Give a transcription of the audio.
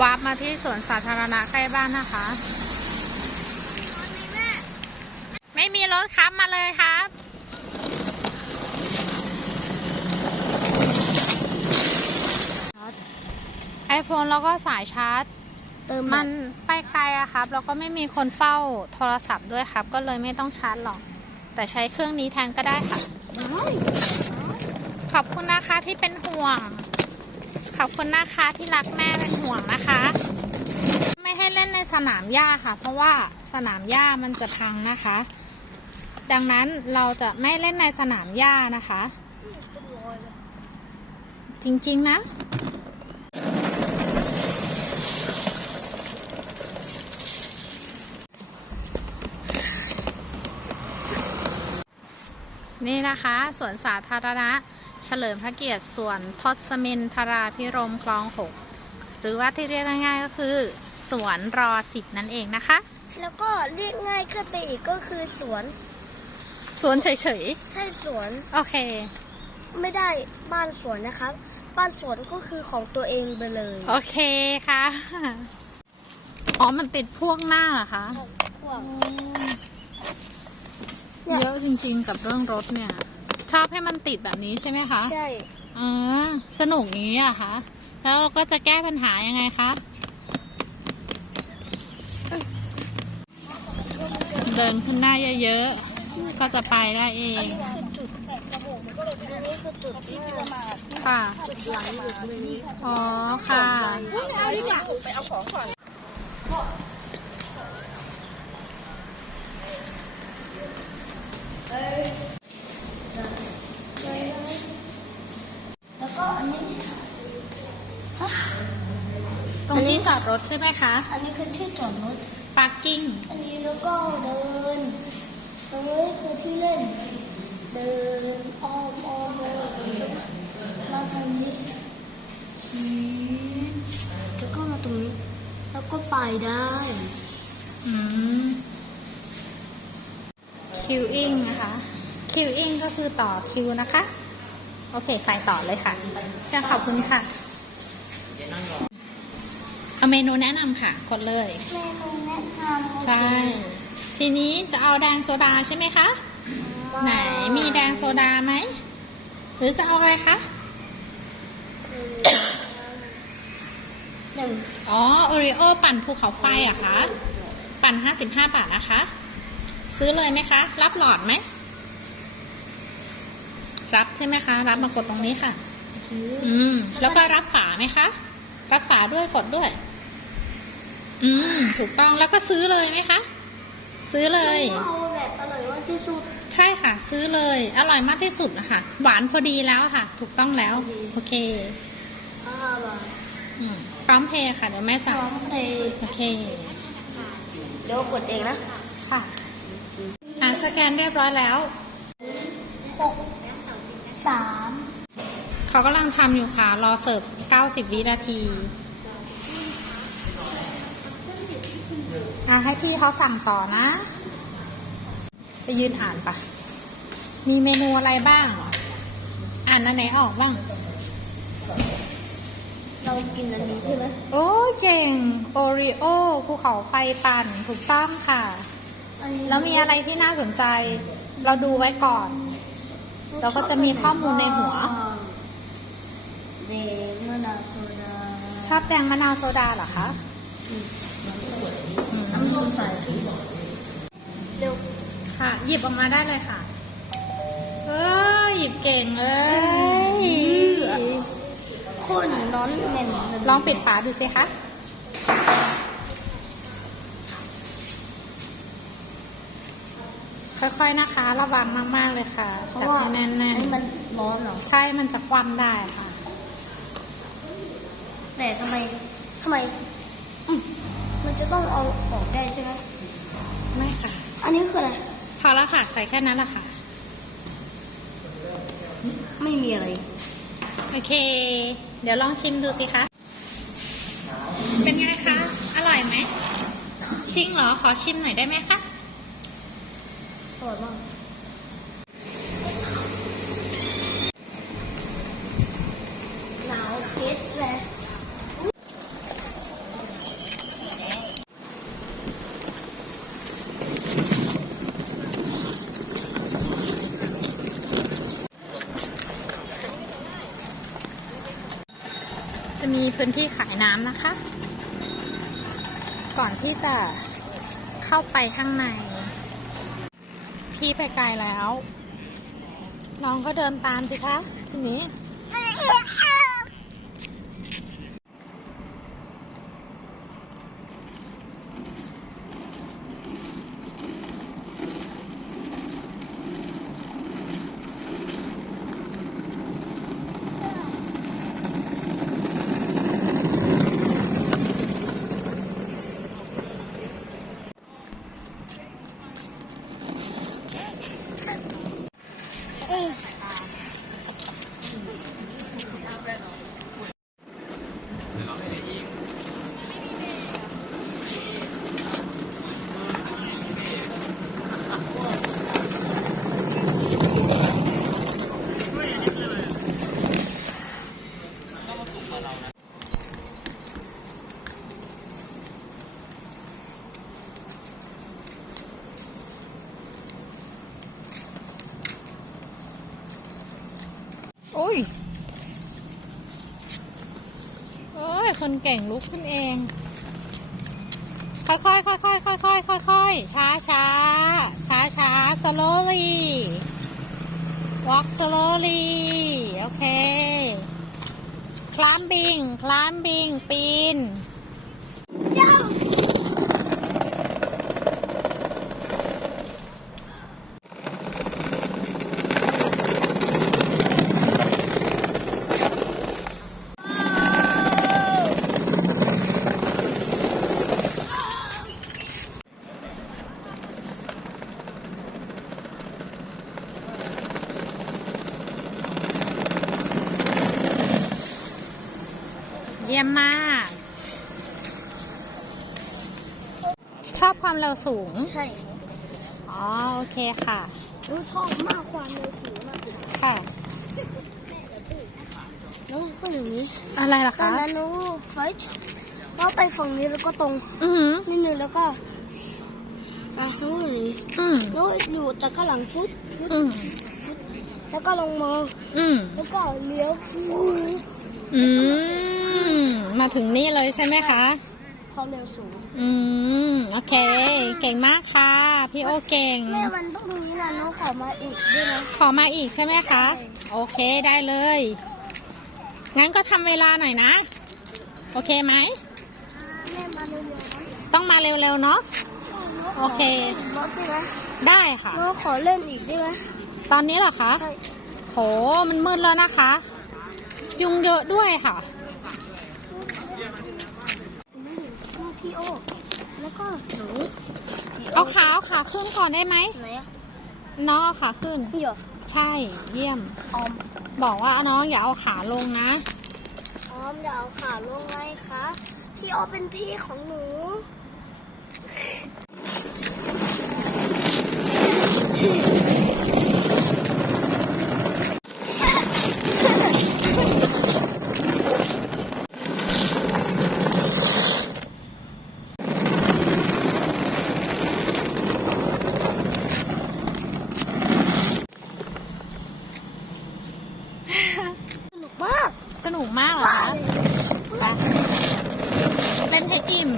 วาร์ปมาที่สวนสาธารณะใกล้บ้านนะคะ ไม่มีรถครับมาเลยครับไอโฟนแล้วก็สายชาร์จ เติมมันไปไกลอะครับ แล้วก็ไม่มีคนเฝ้าโทรศัพท์ด้วยครับ ก็เลยไม่ต้องชาร์จหรอก แต่ใช้เครื่องนี้แทนก็ได้ค่ะ ขอบคุณนะคะที่เป็นห่วง ขอบคุณนะคะที่รักแม่เป็นห่วงนะคะ ไม่ให้เล่นในสนามหญ้าค่ะ เพราะว่าสนามหญ้ามันจะพังนะคะ ดังนั้นเราจะไม่เล่นในสนามหญ้านะคะ จริงๆนะ นี่นะคะสวนสาธารณะ เฉลิมพระเกียรติสวนทศมินทราพิรมคลองหกหรือว่าที่เรียกง่ายๆก็คือ สวนรอสิบนั่นเองนะคะ แล้วก็เรียกง่ายขึ้นไปอีกก็คือสวน สวนเฉยใช่สวนๆ โอเค ไม่ได้บ้านสวนนะครับ บ้านสวนก็คือของตัวเองไปเลยโอเคค่ะ อ๋อ มันติดพวกหน้าเหรอคะ พวก เยอะจริงๆกับเรื่องรถเนี่ย ชอบให้มันติดแบบนี้ใช่ไหมคะใช่อ่าสนุกอย่างนี้อะคะแล้วเราก็จะแก้ปัญหายังไงคะเดินขึ้นหน้าเยอะๆ ก็จะไปได้เองคือจุดอันนี้คือจุดที่จะมาค่ะจุดไหลอยู่ตรงนี้อ๋อ ค่ะเอาดีกว่าไปเอาของก่อน จอดรถใช่ไหมคะ อันนี้คือที่จอดรถ parking อันนี้แล้วก็เดินตรงนี้คือที่เล่น เดินอ้อมอ้อมเลยมาทางนี้ชีดแล้วก็มาตรงนี้ แล้วก็ไปได้อืม queuing นะคะ queuing ก็คือต่อคิวนะคะ โอเค ไปต่อเลยค่ะจะขอบคุณค่ะ เอาเมนูแนะนำค่ะ กดเลย เมนูแนะนำใช่ ทีนี้จะเอาแดงโซดาใช่ไหมคะ ไหนมีแดงโซดาไหม หรือจะเอาอะไรคะหนึ่งอ๋อโอริโอปั่นภูเขาไฟอะคะ ปั่น55บาทนะคะ ซื้อเลยไหมคะ รับหลอดไหม รับใช่ไหมคะ รับมากดตรงนี้ค่ะถืออืม แล้วก็รับฝาไหมคะ รับฝาด้วยกดด้วย อืม ถูกต้องแล้วก็ซื้อเลยไหมคะ ซื้อเลย เอาแบบอร่อยมากที่สุด ใช่ค่ะ ซื้อเลย อร่อยมากที่สุดนะคะหวานพอดีแล้วค่ะ ถูกต้องแล้ว โอเคอ่าบาทอืมพร้อมเพย์ค่ะเดี๋ยวแม่พจ่าร้ยอมเพย์โอเค เดี๋ยวกดเองนะ ค่ะอ่าสแกนเรียบร้อยแล้วหกสามเขากำลังทำอยู่ค่ะ รอเสิร์ฟ 90 วินาที อะให้พี่เขาสั่งต่อนะ ไปยืนอ่านปะมีเมนูอะไรบ้างอ่านอันไหนออกบ้าง เรากินอันนี้ใช่ไหมโอ้ยเก่งโอริโอภูเขาไฟปั่นถูกต้องค่ะอันนี้แล้วมีอะไรที่น่าสนใจ เราดูไว้ก่อน เราก็จะมีข้อมูลในหัวเดมะนาวโซดาชอบแดงมะนาวโซดาเหรอคะ อืมอืมน้ำส้มสายเดี๋ยวค่ะ หยิบออกมาได้เลยค่ะ เออหยิบเก่งเลยคุณน้อนแน่นลองปิดฝาดูสิคะค่อยๆนะคะ ระวังมากๆเลยค่ะจับแน่นอัมันร้อนเหรอ ใช่มันจะคว่ำได้ค่ะ แต่ทำไมทำไมอื มมันจะต้องเอาออกได้ใช่ไหมไม่ค่ะ อันนี้คืออะไร พอแล้วค่ะ ใส่แค่นั้นแหละค่ะ ไม่มีอะไร โอเค เดี๋ยวลองชิมดูสิคะ เป็นไงคะ อร่อยไหม จริงเหรอ ขอชิมหน่อยได้ไหมคะ อร่อยมากหนาวเค็ดเลย จะมีพื้นที่ขายน้ำนะคะ ก่อนที่จะเข้าไปข้างใน พี่ไปไกลแล้ว น้องก็เดินตามสิคะทีนี้ โอ้ยโอ้ย คนเก่งลุกขึ้นเอง ค่อยๆ ค่อยๆ ค่อยๆ ค่อยๆ ช้าช้าช้าช้า slowly walk slowly โอเค climbing climbing ปีน เยี่ยมมาก ชอบความเร็วสูง ใช่อ๋อโอเคค่ะหนูชอบมากความเร็วสูงมากค่ะน้องก็อย่างนี้อะไรล่ะตอคะ นนั้นหนูไฟเราไปฝั่งนี้แล้วก็ตรงอือหือนิดนึงแล้วก็อะหนูอย่างนี้อืมหนูอยู่แต่ข้างหลังฟุตฟุตอืมแล้วก็ลงมาอืมแล้วก็เลี้ยวฟู อืม มาถึงนี่เลยใช่ไหมคะความเร็วสูง อืม โอเค เก่งมากค่ะ พี่โอเก่ง แม่มันต้องตรงนี้นะน้องขอมาอีกด้วยนะ ขอมาอีกใช่ไหมคะ โอเคได้เลย งั้นก็ทำเวลาหน่อยนะ โอเคไหม แม่มาเร็วๆนะต้องมาเร็วๆเนาะ โอเครถได้ไหมได้ค่ะ น้องขอเล่นอีกได้ไหมตอนนี้เหรอคะ ใช่โห มันมืดแล้วนะคะ ยุงเยอะด้วยค่ะ นี่คือพี่โอแล้วก็หนูเอาขาเอาขาขึ้นก่อนได้ไหมไหนอะน้องเอาขาขึ้นนี่เหรอใช่เยี่ยม ออมบอกว่าน้องอย่าเอาขาลงนะ ออมอย่าเอาขาลงไงคะพี่โอเป็นพี่ของหนู มาก สนุกมากเหรอคะเป็นให้อิ่ม